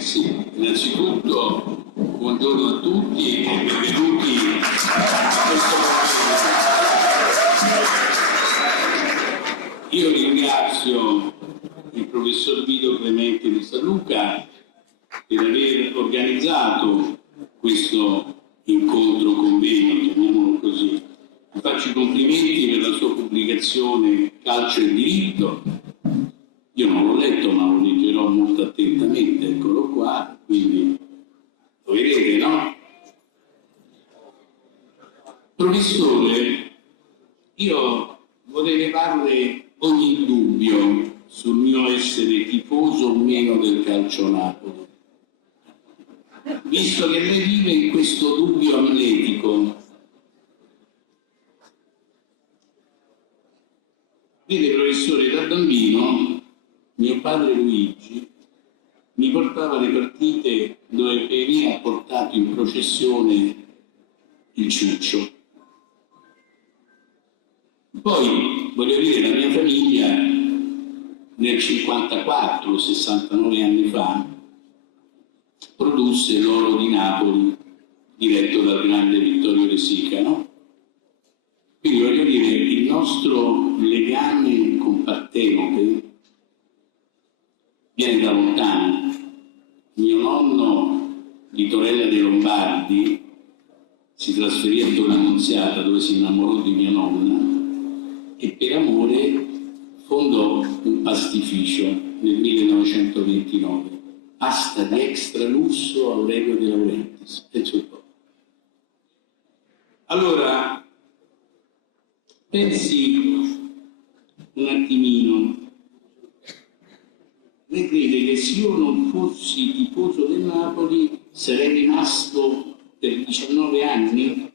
Sì, innanzitutto buongiorno a tutti e benvenuti a questo momento. Io ringrazio il professor Guido Clemente di San Luca per aver organizzato questo incontro convegno, chiamiamolo così. Vi faccio i complimenti per la sua pubblicazione Calcio e Diritto. Io non l'ho letto, ma lo leggerò molto attentamente, eccolo qua, quindi lo vedete, no? Professore, io vorrei levarle ogni dubbio sul mio essere tifoso o meno del calcio Napoli, visto che lei vive in questo dubbio amletico. Vede, professore, da bambino mio padre Luigi mi portava alle partite dove veniva portato in processione il ciuccio. Poi, voglio dire, la mia famiglia nel 54, 69 anni fa, produsse l'Oro di Napoli, diretto dal grande Vittorio De Sica, no? Quindi voglio dire, il nostro legame con Partenope viene da lontano. Mio nonno di Torella dei Lombardi si trasferì a Torre Annunziata, dove si innamorò di mia nonna, e per amore fondò un pastificio nel 1929, pasta di extra lusso Aurelio De Laurentiis. Penso un po'. Allora, pensi un attimino. Lei crede che se io non fossi tifoso del Napoli sarei rimasto per 19 anni?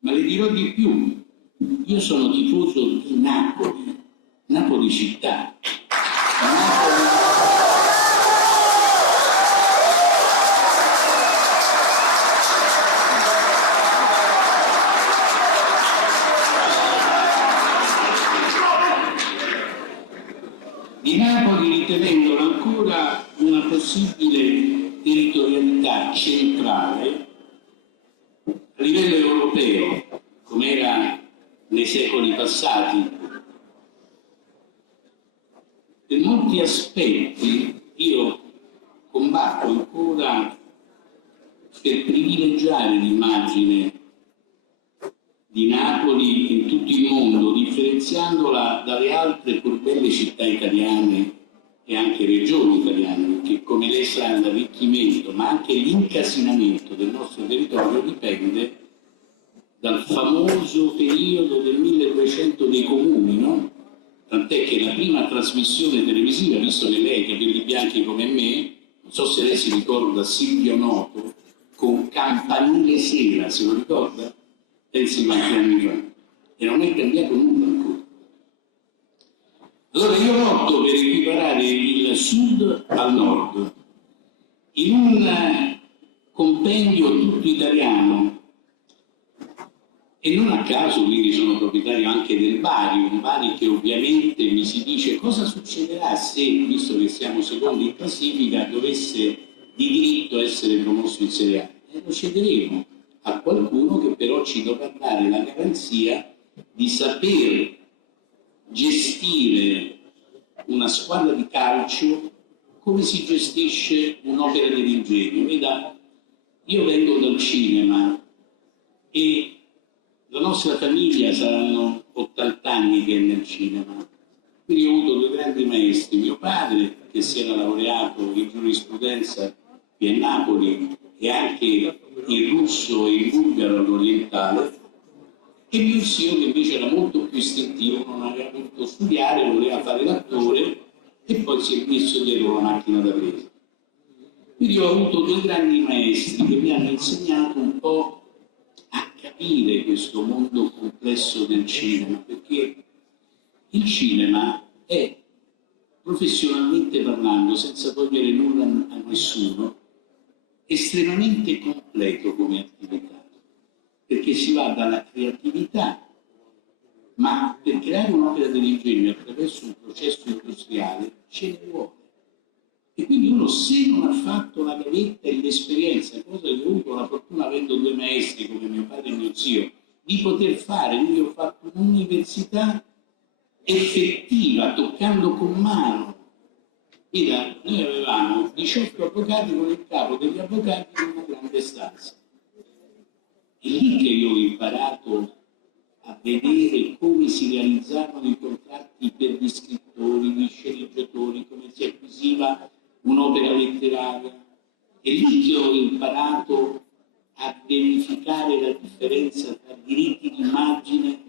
Ma le dirò di più. Io sono tifoso di Napoli, Napoli città. Di Napoli ritenendola ancora una possibile territorialità centrale a livello europeo, come era nei secoli passati. Per molti aspetti io combatto ancora per privilegiare l'immagine di Napoli in tutto il mondo, differenziandola dalle altre pur belle città italiane e anche regioni italiane, perché come lei sa l'arricchimento ma anche l'incasinamento del nostro territorio dipende dal famoso periodo del 1200 dei comuni, no? Tant'è che la prima trasmissione televisiva, visto che lei ha i capelli bianchi come me, non so se lei si ricorda Silvio Noto con Campanile Sera, se lo ricorda? Pensi quanti anni fa, e non è cambiato nulla ancora. Allora io opto per equiparare il sud al nord in un compendio tutto italiano, e non a caso quindi sono proprietario anche del Bari, un Bari che ovviamente mi si dice cosa succederà se, visto che siamo secondi in classifica, dovesse di diritto essere promosso in Serie A. E lo cederemo a qualcuno che però ci dovrà dare la garanzia di saper gestire una squadra di calcio come si gestisce un'opera dell'ingegno. Veda, io vengo dal cinema e la nostra famiglia saranno 80 anni che è nel cinema, quindi ho avuto due grandi maestri, mio padre che si era laureato in giurisprudenza qui a Napoli e anche il russo e il bulgaro all'orientale, e mio zio che invece era molto più istintivo, non aveva potuto studiare, voleva fare l'attore e poi si è messo dietro la macchina da presa. Quindi ho avuto due grandi maestri che mi hanno insegnato un po' a capire questo mondo complesso del cinema, perché il cinema è, professionalmente parlando, senza togliere nulla a nessuno, estremamente completo come attività, perché si va dalla creatività, ma per creare un'opera dell'ingegno attraverso un processo industriale ce ne vuole. E quindi uno, se non ha fatto la gavetta e l'esperienza, cosa che ho avuto la fortuna, avendo due maestri come mio padre e mio zio, di poter fare, quindi ho fatto un'università effettiva, toccando con mano. Mira, noi avevamo 18 avvocati con il capo degli avvocati in una grande stanza. È lì che io ho imparato a vedere come si realizzavano i contratti per gli scrittori, gli sceneggiatori, come si acquisiva un'opera letteraria. È lì che ho imparato a verificare la differenza tra diritti d'immagine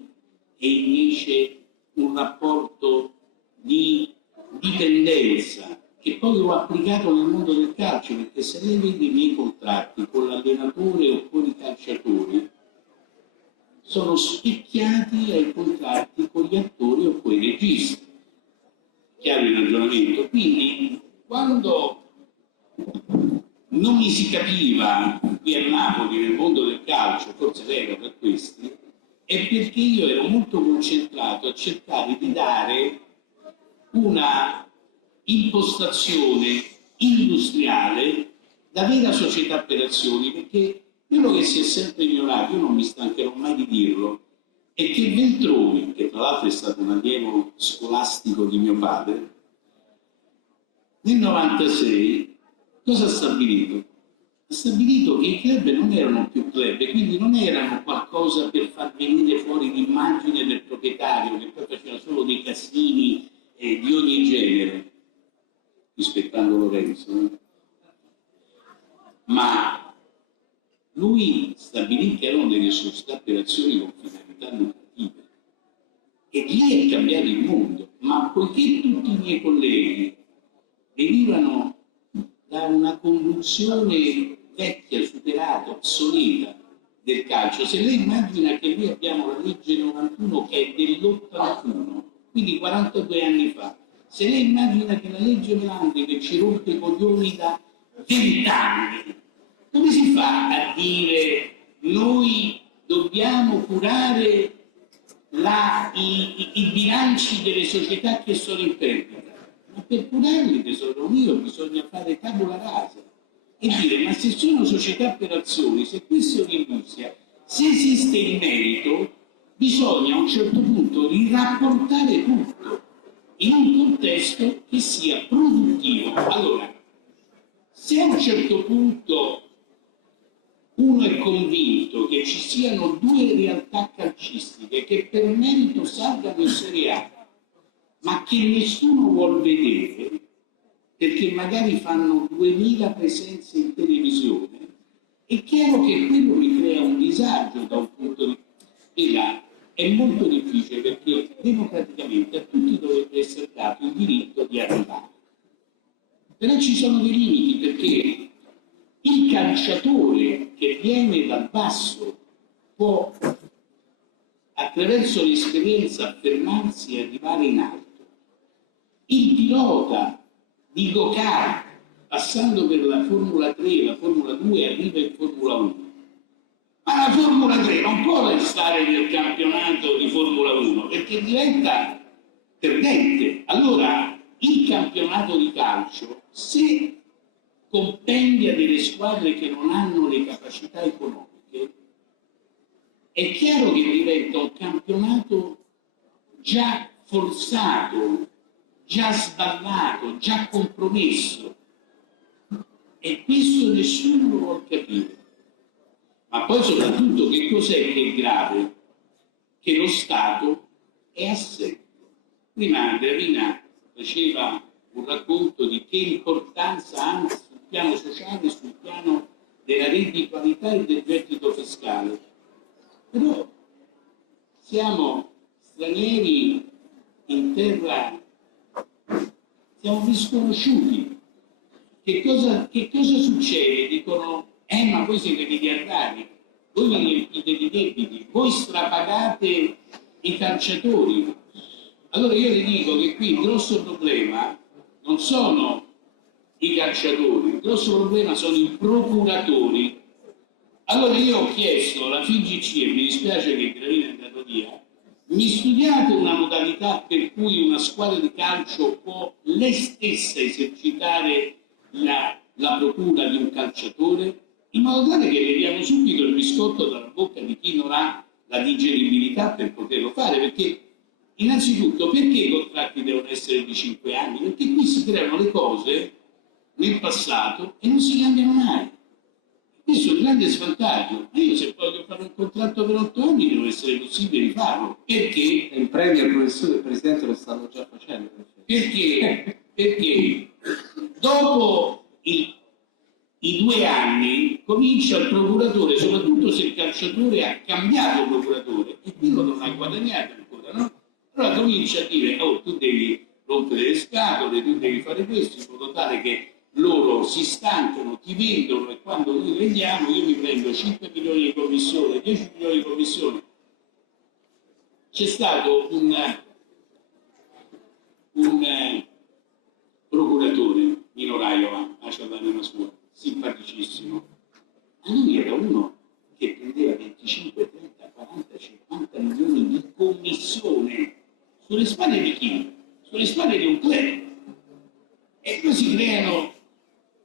e invece un rapporto di dipendenza, che poi ho applicato nel mondo del calcio, perché se lei vede i miei contratti con l'allenatore o con i calciatori, sono specchiati ai contratti con gli attori o con i registi. Chiaro il ragionamento? Quindi, quando non mi si capiva qui a Napoli, nel mondo del calcio, forse era per questi, è perché io ero molto concentrato a cercare di dare una impostazione industriale da vera società per azioni, perché quello che si è sempre ignorato, io non mi stancherò mai di dirlo, è che Veltroni, che tra l'altro è stato un allievo scolastico di mio padre, nel 96 cosa ha stabilito? Ha stabilito che i club non erano più club, e quindi non erano qualcosa per far venire fuori l'immagine del proprietario, che poi faceva solo dei casini di ogni genere, rispettando Lorenzo, ma lui stabilì che erano delle società per azioni con finalità lucrative, e lì è cambiato il mondo. Ma poiché tutti i miei colleghi venivano da una conduzione vecchia, superata, obsoleta del calcio, se lei immagina che noi abbiamo la legge 91 che è dell'81, quindi 42 anni fa, se lei immagina che la legge Melandri che ci rompe i coglioni da 20 anni, come si fa a dire noi dobbiamo curare i bilanci delle società che sono in perdita? Ma per curarli, tesoro mio, bisogna fare tabula rasa e dire: ma se sono società per azioni, se questa è un'industria, se esiste il merito, bisogna a un certo punto rirapportare tutto in un contesto che sia produttivo. Allora, se a un certo punto uno è convinto che ci siano due realtà calcistiche che per merito salgano in Serie A, ma che nessuno vuol vedere, perché magari fanno 2000 presenze in televisione, è chiaro che quello mi crea un disagio da un punto di vista. È molto difficile, perché democraticamente a tutti dovrebbe essere dato il diritto di arrivare. Però ci sono dei limiti, perché il calciatore che viene dal basso può, attraverso l'esperienza, affermarsi e arrivare in alto. Il pilota di go-kart, passando per la Formula 3, la Formula 2, arriva in Formula 1. Ma la Formula 3 non può restare nel campionato di Formula 1, perché diventa perdente. Allora, il campionato di calcio, se compendia delle squadre che non hanno le capacità economiche, è chiaro che diventa un campionato già forzato, già sballato, già compromesso, e questo nessuno lo vuol capire. Ma poi soprattutto che cos'è che è grave? Che lo Stato è assente. Prima Gravina faceva un racconto di che importanza hanno sul piano sociale, sul piano della redditualità e del gettito fiscale. Però siamo stranieri in terra, siamo misconosciuti. Che cosa succede? Dicono: ma voi siete miliardari, voi vi riempite di debiti, voi strapagate i calciatori. Allora io vi dico che qui il grosso problema non sono i calciatori, il grosso problema sono i procuratori. Allora io ho chiesto alla FIGC, e mi dispiace che Gravina è andato via, mi studiate una modalità per cui una squadra di calcio può lei stessa esercitare la procura di un calciatore, in modo tale che leviamo subito il biscotto dalla bocca di chi non ha la digeribilità per poterlo fare, perché innanzitutto perché i contratti devono essere di 5 anni? Perché qui si creano le cose nel passato e non si cambiano mai. Questo è un grande svantaggio. Ma io se voglio fare un contratto per 8 anni deve essere possibile di farlo. Perché? E il premio al professore e il presidente lo stanno già facendo. Perché dopo i 2 anni comincia il procuratore, soprattutto se il calciatore ha cambiato procuratore e quello non ha guadagnato ancora, no? Allora comincia a dire, oh, tu devi rompere le scatole, tu devi fare questo, in modo tale che loro si stancano, ti vendono e quando noi vendiamo io mi prendo 5 milioni di commissione, 10 milioni di commissione. C'è stato un procuratore, Nino Raiova, a Cialanena sua, simpaticissimo. A lui era uno che prendeva 25, 30, 40, 50 milioni di commissione sulle spalle di chi? Sulle spalle di un club. E poi si creano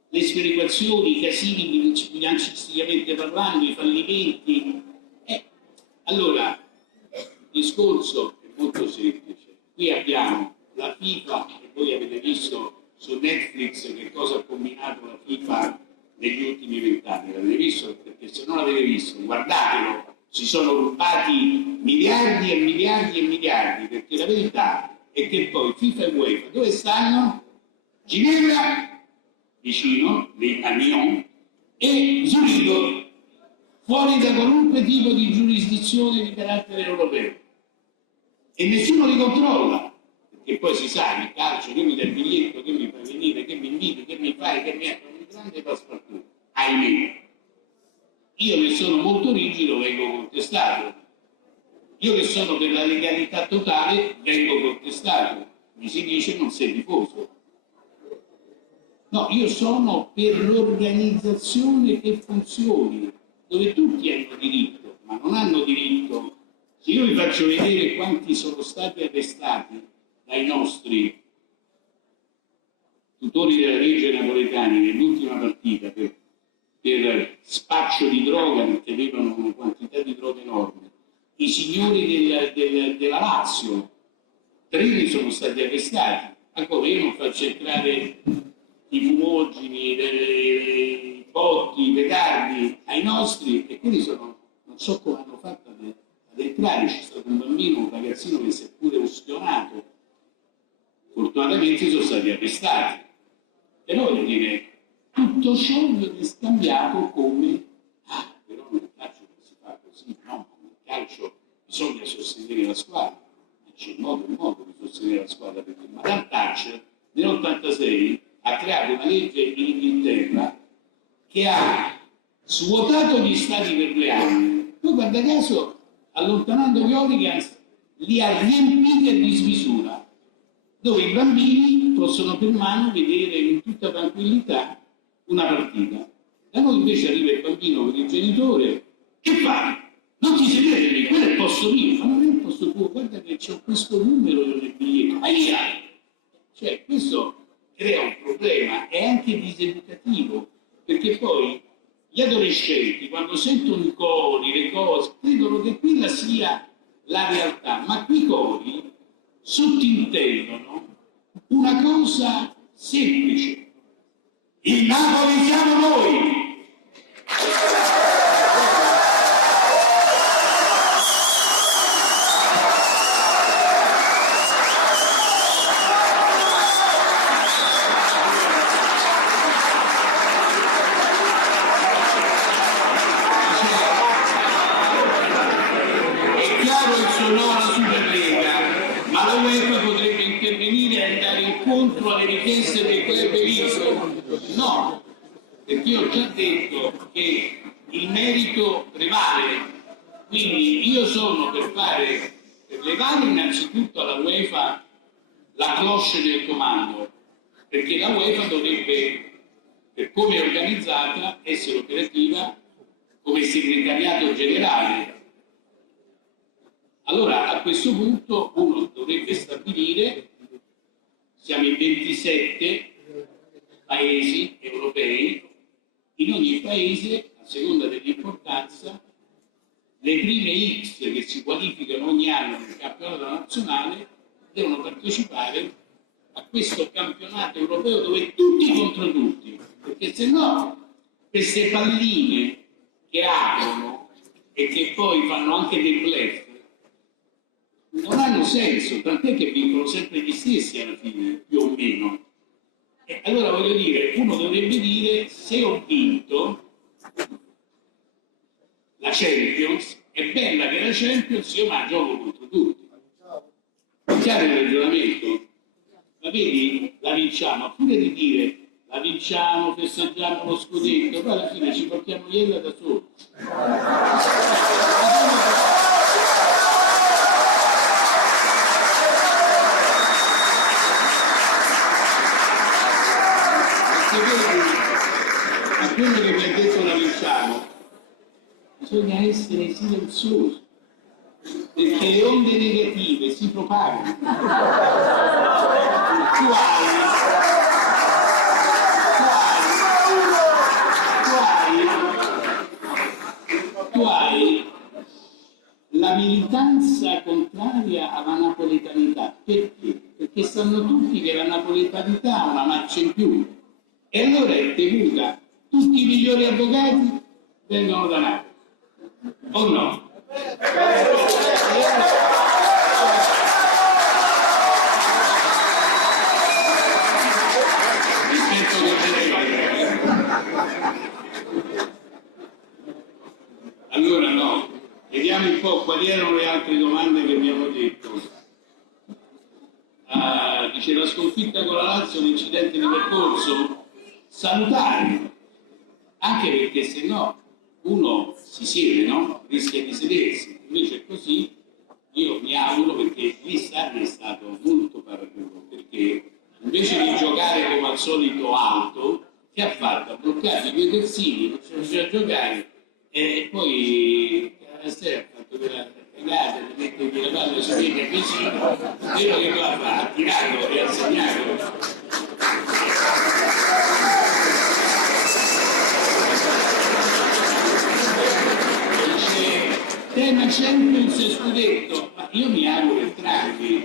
le sperequazioni, i casini bilancisticamente parlando, i fallimenti. Allora, il discorso è molto semplice. Qui abbiamo la FIFA, e voi avete visto su Netflix che cosa ha combinato la FIFA negli ultimi 20 anni. L'avete visto? Perché se non l'avete visto, guardatelo. Si sono rubati miliardi e miliardi e miliardi, perché la verità è che poi FIFA e UEFA dove stanno? Ginevra, vicino, a Lyon, e Zurigo, fuori da qualunque tipo di giurisdizione di carattere europeo. E nessuno li controlla, perché poi si sa, il calcio, che mi dà il biglietto, che mi fai venire, che mi inviti, che mi fai, che mi ha un grande passepartout. Ahimè. Io che sono molto rigido vengo contestato. Io che sono per la legalità totale vengo contestato. Mi si dice non sei tifoso. No, io sono per l'organizzazione che funzioni, dove tutti hanno diritto, ma non hanno diritto. Se io vi faccio vedere quanti sono stati arrestati dai nostri tutori della legge napoletani nell'ultima partita per spaccio di droga, perché avevano una quantità di droga enorme, i signori della Lazio, 3 sono stati arrestati. Ancora io non faccio entrare i fumogeni, i botti, i petardi ai nostri, e quelli sono, non so come hanno fatto ad entrare. C'è stato un bambino, un ragazzino che si è pure ustionato, fortunatamente sono stati arrestati. E noi voglio dire, tutto ciò viene scambiato come però nel calcio non si fa così, no, nel calcio bisogna sostenere la squadra, c'è un modo di sostenere la squadra, perché Madame Thatcher nell'86 ha creato una legge in Inghilterra che ha svuotato gli stadi per 2 anni, poi guarda caso allontanando gli hooligans li ha riempiti a dismisura, dove i bambini possono per mano vedere in tutta tranquillità una partita. Da noi invece arriva il bambino con il genitore, che fai? Non ti sedete lì, quello è il posto mio. Ma non è il posto tuo, guarda che c'ho questo numero nel biglietto. Ma via! Cioè, questo crea un problema, è anche diseducativo, perché poi gli adolescenti, quando sentono i cori, le cose, credono che quella sia la realtà, ma quei cori sottintendono una cosa semplice. Il Napoli siamo noi! È chiaro il suo no alla Superlega, ma la UEFA potrebbe intervenire e andare incontro alle richieste del club visto. No, perché io ho già detto che il merito prevale, quindi io sono per levare innanzitutto alla UEFA la cloche del comando, perché la UEFA dovrebbe, per come è organizzata, essere operativa come segretariato generale. Allora a questo punto uno dovrebbe stabilire, siamo in 27 paesi in ogni paese, a seconda dell'importanza, le prime X che si qualificano ogni anno nel campionato nazionale devono partecipare a questo campionato europeo dove tutti contro tutti, perché se no queste palline che aprono e che poi fanno anche dei bluff non hanno senso, tant'è che vincono sempre gli stessi alla fine, più o meno. E allora voglio dire, uno dovrebbe dire: se ho vinto la Champions, è bella che la Champions io la gioco contro tutti. È chiaro il ragionamento? Ma vedi, la vinciamo, pure di dire la vinciamo, festeggiamo lo scudetto, poi alla fine ci portiamo iella da soli. A quello che mi ha detto la vinciamo, bisogna essere silenziosi, perché le onde negative si propagano. Tu hai la militanza contraria alla napoletanità. Perché? Perché sanno tutti che la napoletanità ha una marcia in più. E allora è temuta. Tutti i migliori avvocati vengono da Napoli. O no? Allora no, vediamo un po' quali erano le altre domande che mi hanno detto. Dice: la sconfitta con la Lazio, un incidente di percorso? Salutare, anche perché se no uno si siede, no? Rischia di sedersi. Invece è così, io mi auguro, perché lì Sarri è stato molto paraculo, perché invece di giocare come al solito alto, che ha fatto? Ha bloccato i due terzini, non ce la faceva giocare, e poi la sera ha fatto quella regata di mettergli la palla su piedi vicino, quello che va a fare, ha tirato e ha segnato. Tema Champions e scudetto, ma io mi auguro entrambi.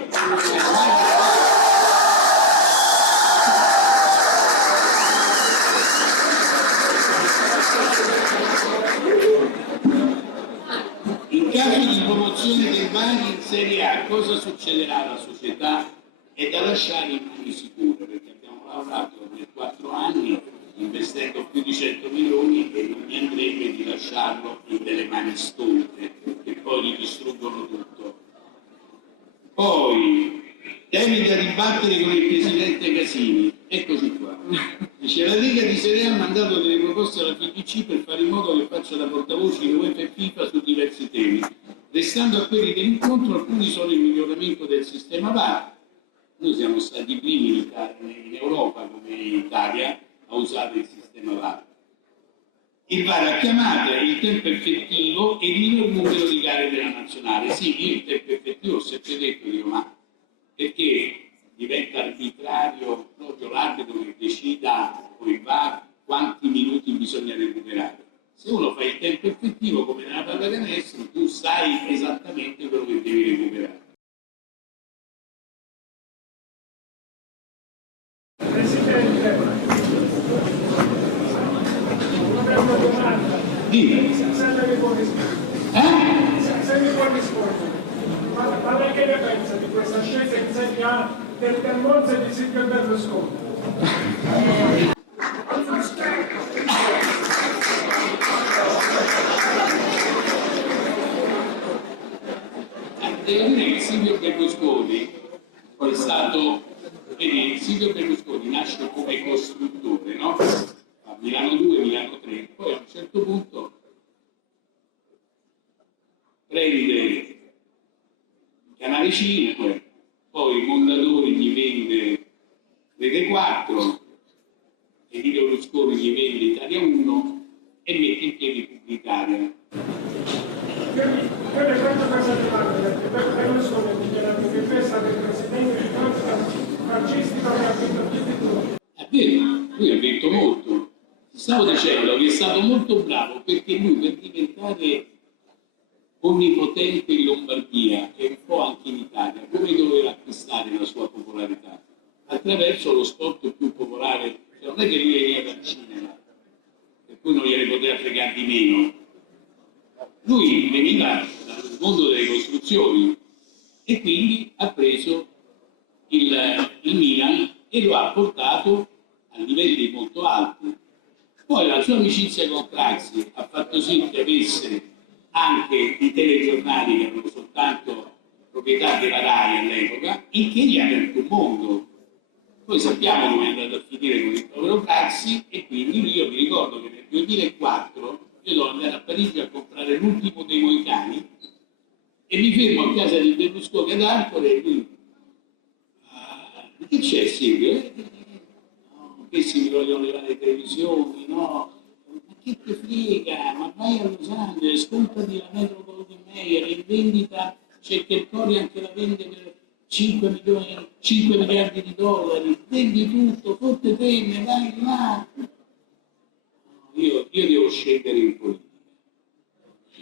In caso di promozione del Bari in Serie A, cosa succederà alla società? È da lasciare in mani sicure, perché abbiamo lavorato per 4 anni investendo più di 100 milioni e non mi andrebbe di lasciarlo in delle mani stolte che poi gli distruggono tutto. Poi temi da dibattere con il presidente Casini, eccoci qua. Dice: la Lega di Serie A ha mandato delle proposte alla FIGC per fare in modo che faccia da portavoce in UEFA e FIFA su diversi temi. Restando a quelli dell'incontro, alcuni sono il miglioramento del sistema VAR. Noi siamo stati i primi in Europa come Italia a usare il sistema VAR. Il VAR a chiamata, il tempo effettivo e il minor numero di gare della nazionale. Sì, io il tempo effettivo ho sempre detto, dico, ma perché diventa arbitrario proprio l'arbitro che decida con il VAR quanti minuti bisogna recuperare? Se uno fa il tempo effettivo come nella pallacanestro, tu sai esattamente quello che devi recuperare. Presidente, una domanda. Dimmi. Senza che può rispondere. Senza che può rispondere. Ma lei che ne pensa di questa scelta in Serie A del Monza e di Silvio Berlusconi? Devo dire che Silvio Berlusconi poi è stato, vedi, Silvio Berlusconi nasce come costruttore, no? A Milano 2, Milano 3, poi a un certo punto prende Canale 5, poi Mondadori gli vende Rete 4, Emilio Berlusconi gli vende Italia 1 e mette in piedi Pubblicitaria. Io le faccio questa domanda perché Berlusconi ha dichiarato che è stato il presidente di forza fascistica che ha vinto tutti. È vero, lui ha vinto molto. Stavo dicendo che è stato molto bravo perché lui, per diventare onnipotente in Lombardia e un po' anche in Italia, come doveva acquistare la sua popolarità? Attraverso lo sport più popolare. Cioè, non è che lui veniva dal cinema, per cui non gliene poteva fregare di meno. Lui veniva dal mondo delle costruzioni e quindi ha preso il Milan e lo ha portato a livelli molto alti. Poi la sua amicizia con Craxi ha fatto sì che avesse anche i telegiornali che erano soltanto proprietà della RAI all'epoca, il che gli ha aperto un mondo. Poi sappiamo come è andato a finire con il povero Craxi e quindi io mi ricordo che nel 2004 io devo andare a Parigi a comprare l'ultimo dei Moicani e mi fermo a casa di Berlusconi ad Arcore e lui che c'è Silvio? No, questi mi vogliono levare le televisioni, no? Ma che te frega? Ma vai a Los Angeles, comprati la Metro Goldwyn Mayer, in vendita c'è che il Cori anche la vende per 5 miliardi di dollari, vendi tutto, fotte te, ne vai là. Io devo scendere in politica.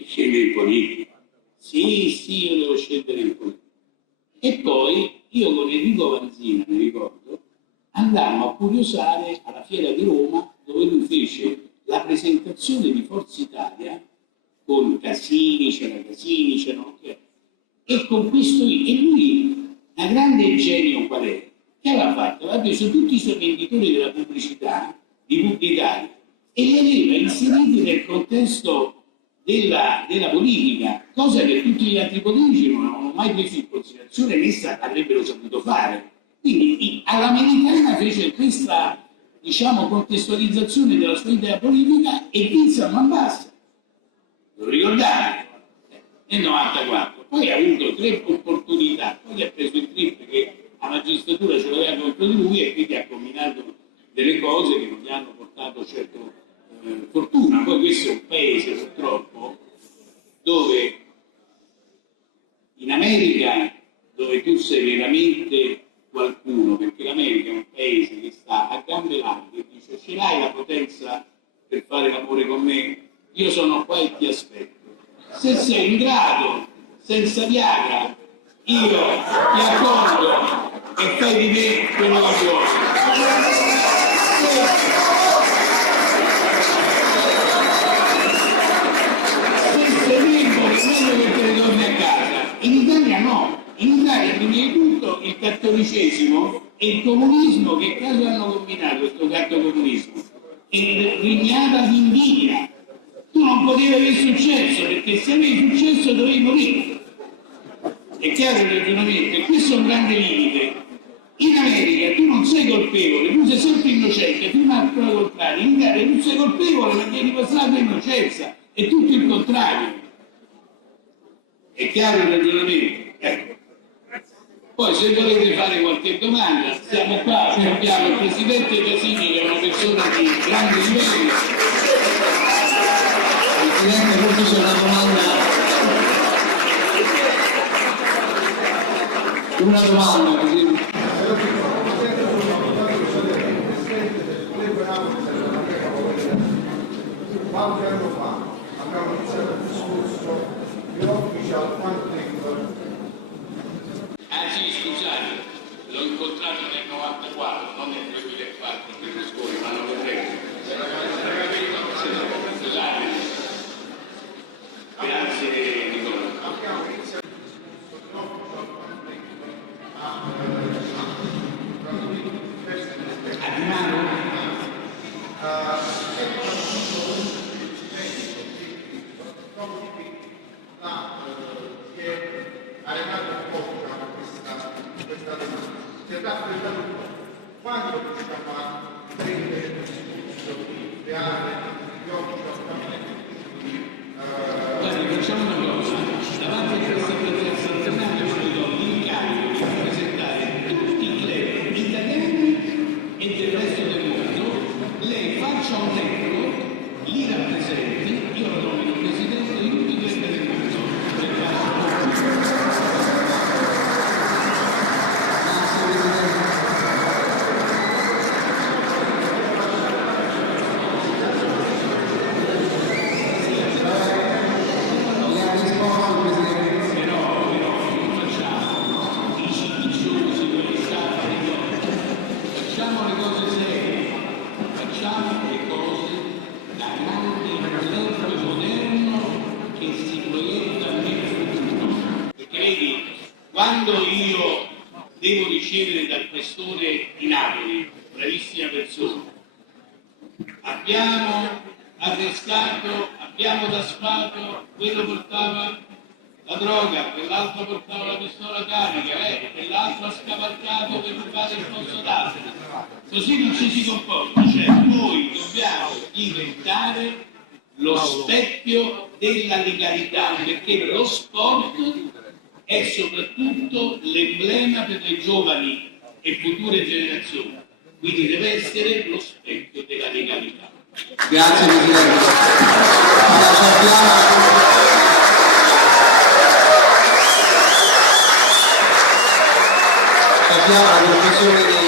Scendere in politica? Sì, io devo scendere in politica. E poi io con Enrico Vanzina, mi ricordo, andammo a curiosare alla Fiera di Roma dove lui fece la presentazione di Forza Italia con Casini, c'erano e con questo e lui, una grande genio qual è? Che aveva fatto? Aveva preso tutti i suoi venditori della pubblicità, di Publitalia, e li aveva inseriti nel contesto della politica, cosa che tutti gli altri politici non avevano mai preso in considerazione né avrebbero saputo fare. Quindi all'americana fece questa, diciamo, contestualizzazione della sua idea politica e vinse a man bassa. Lo ricordate? Nel 94. Poi ha avuto 3 opportunità, poi ha preso il trip che la magistratura ce l'aveva contro di lui e quindi ha combinato delle cose che non gli hanno portato certo fortuna. Poi questo è un paese purtroppo dove in America, dove tu sei veramente qualcuno, perché l'America è un paese che sta a gambe larghe e dice ce l'hai la potenza per fare l'amore con me? Io sono qua e ti aspetto. Se sei in grado, senza Viagra, io ti accolgo e fai di me quello che vuoi. Meglio che te ne torni a casa. In Italia no, in Italia prima di tutto il cattolicesimo e il comunismo che caso hanno combinato questo gatto comunismo e regnava l'invidia. Tu non potevi avere successo perché se avevi successo dovevi morire. È chiaro il ragionamento e questo è un grande limite. In America tu non sei colpevole, tu sei sempre innocente, prima al contrario, in Italia tu sei colpevole ma vieni passato innocenza, è tutto il contrario. È chiaro il ragionamento? Ecco. Poi se volete fare qualche domanda, siamo qua, abbiamo il Presidente Casini che è una persona di grande livello. Presidente, forse c'è una domanda. Una domanda così. Qualche anno fa abbiamo iniziato il discorso di Official Quantum. Ah sì, scusate, l'ho incontrato nel 94, non nel 2004, Berlusconi, ma non lo prego. Scusate. Grazie Nicola. Abbiamo iniziato il discorso quando riusciamo a prendere il discorso reale di oggi Guardi, facciamo una cosa, davanti a questa presenza internazionale io do l'incarico di rappresentare tutti i club italiani e del resto del mondo, lei faccia un network, li rappresenti, io lo nomino presidente di tutti i club del mondo. facciamo le cose da grande tempo moderno che si proietta nel futuro. Perché vedi, quando io devo ricevere dal questore di Napoli, bravissima persona, abbiamo arrestato, abbiamo tassato, quello portava la droga, quell'altro portava la pistola carica, quell'altro ha scavalcato per rubare il posto d'asilo. Così non ci si comporta, cioè noi dobbiamo diventare lo specchio della legalità, perché lo sport è soprattutto l'emblema per le giovani e future generazioni, quindi deve essere lo specchio della legalità. Grazie Presidente. Sappiamo la conclusione